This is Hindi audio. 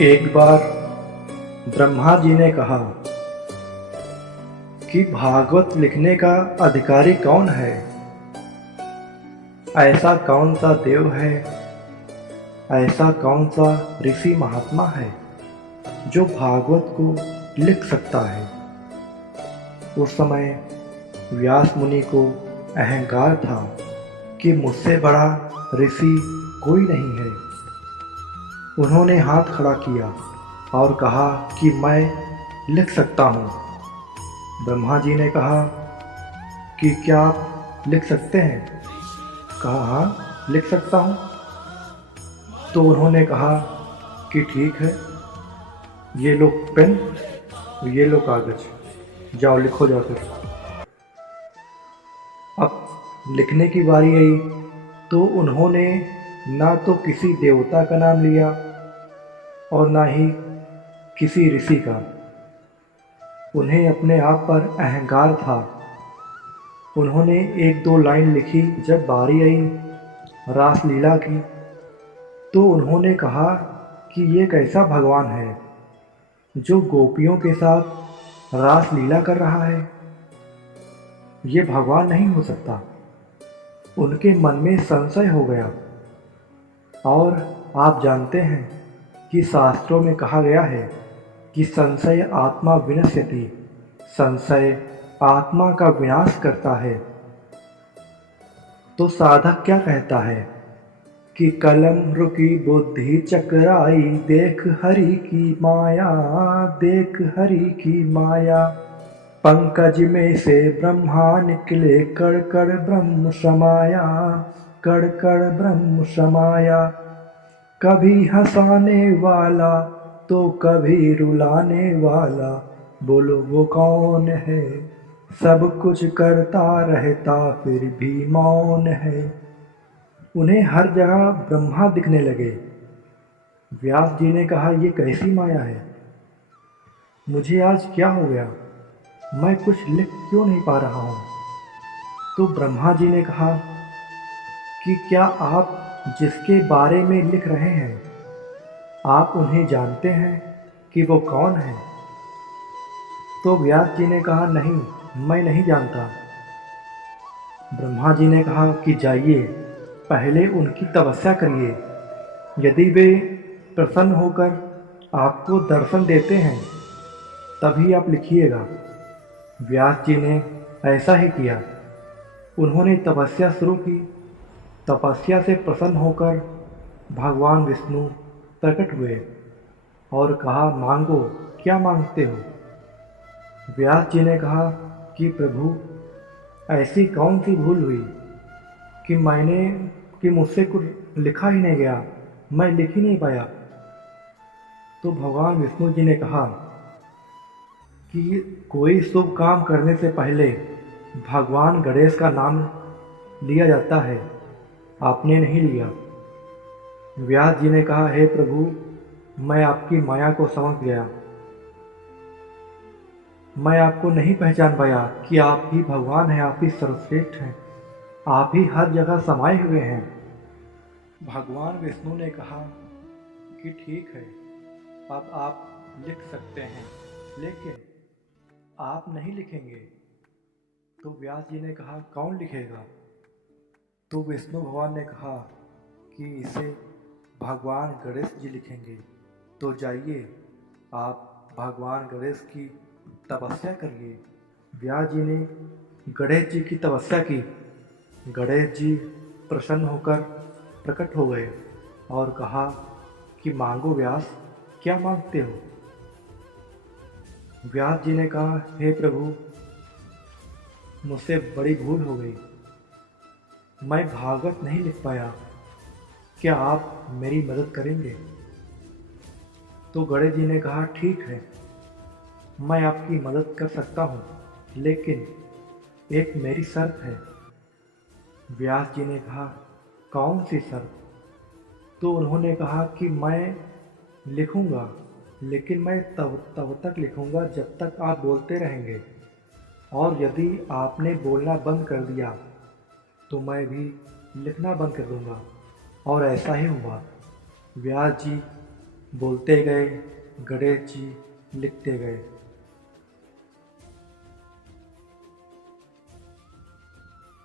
एक बार ब्रह्मा जी ने कहा कि भागवत लिखने का अधिकारी कौन है। ऐसा कौन सा देव है, ऐसा कौन सा ऋषि महात्मा है जो भागवत को लिख सकता है। उस समय व्यास मुनि को अहंकार था कि मुझसे बड़ा ऋषि कोई नहीं है। उन्होंने हाथ खड़ा किया और कहा कि मैं लिख सकता हूँ। ब्रह्मा जी ने कहा कि क्या आप लिख सकते हैं? कहा हाँ, लिख सकता हूँ। तो उन्होंने कहा कि ठीक है, ये लो पेन, ये लो कागज, जाओ लिखो जाकर। अब लिखने की बारी आई तो उन्होंने ना तो किसी देवता का नाम लिया और ना ही किसी ऋषि का। उन्हें अपने आप पर अहंकार था। उन्होंने एक दो लाइन लिखी। जब बारी आई रासलीला की तो उन्होंने कहा कि ये कैसा भगवान है जो गोपियों के साथ रासलीला कर रहा है। ये भगवान नहीं हो सकता। उनके मन में संशय हो गया। और आप जानते हैं कि शास्त्रों में कहा गया है कि संशय आत्मा विनश्यति, संशय आत्मा का विनाश करता है। तो साधक क्या कहता है कि कलम रुकी बुद्धि चकराई, देख हरि की माया, देख हरि की माया। पंकज में से ब्रह्मा निकले, कड़ कड़ ब्रह्म समाया, कड़ कड़ ब्रह्म समाया। कभी हंसाने वाला तो कभी रुलाने वाला, बोलो वो कौन है। सब कुछ करता रहता फिर भी मौन है। उन्हें हर जगह ब्रह्मा दिखने लगे। व्यास जी ने कहा, ये कैसी माया है, मुझे आज क्या हो गया, मैं कुछ लिख क्यों नहीं पा रहा हूँ। तो ब्रह्मा जी ने कहा कि क्या आप जिसके बारे में लिख रहे हैं, आप उन्हें जानते हैं कि वो कौन है। तो व्यास जी ने कहा, नहीं, मैं नहीं जानता। ब्रह्मा जी ने कहा कि जाइए, पहले उनकी तपस्या करिए। यदि वे प्रसन्न होकर आपको दर्शन देते हैं तभी आप लिखिएगा। व्यास जी ने ऐसा ही किया। उन्होंने तपस्या शुरू की। तपस्या से प्रसन्न होकर भगवान विष्णु प्रकट हुए और कहा, मांगो, क्या मांगते हो। व्यास जी ने कहा कि प्रभु, ऐसी कौन सी भूल हुई कि मुझसे कुछ लिखा ही नहीं गया, मैं लिख ही नहीं पाया। तो भगवान विष्णु जी ने कहा कि कोई शुभ काम करने से पहले भगवान गणेश का नाम लिया जाता है, आपने नहीं लिया। व्यास जी ने कहा, हे प्रभु, मैं आपकी माया को समझ गया। मैं आपको नहीं पहचान पाया कि आप ही भगवान हैं, आप ही सर्वश्रेष्ठ हैं, आप ही हर जगह समाये हुए हैं। भगवान विष्णु ने कहा कि ठीक है, अब आप लिख सकते हैं, लेकिन आप नहीं लिखेंगे। तो व्यास जी ने कहा, कौन लिखेगा। तो विष्णु भगवान ने कहा कि इसे भगवान गणेश जी लिखेंगे। तो जाइए, आप भगवान गणेश की तपस्या करिए। व्यास जी ने गणेश जी की तपस्या की। गणेश जी प्रसन्न होकर प्रकट हो गए और कहा कि मांगो व्यास, क्या मांगते हो। व्यास जी ने कहा, हे प्रभु, मुझसे बड़ी भूल हो गई, मैं भागवत नहीं लिख पाया, क्या आप मेरी मदद करेंगे। तो गणेश जी ने कहा, ठीक है, मैं आपकी मदद कर सकता हूँ, लेकिन एक मेरी शर्त है। व्यास जी ने कहा, कौन सी शर्त। तो उन्होंने कहा कि मैं लिखूँगा, लेकिन मैं तब तक लिखूँगा जब तक आप बोलते रहेंगे, और यदि आपने बोलना बंद कर दिया तो मैं भी लिखना बंद कर दूँगा। और ऐसा ही हुआ। व्यास जी बोलते गए, गणेश जी लिखते गए।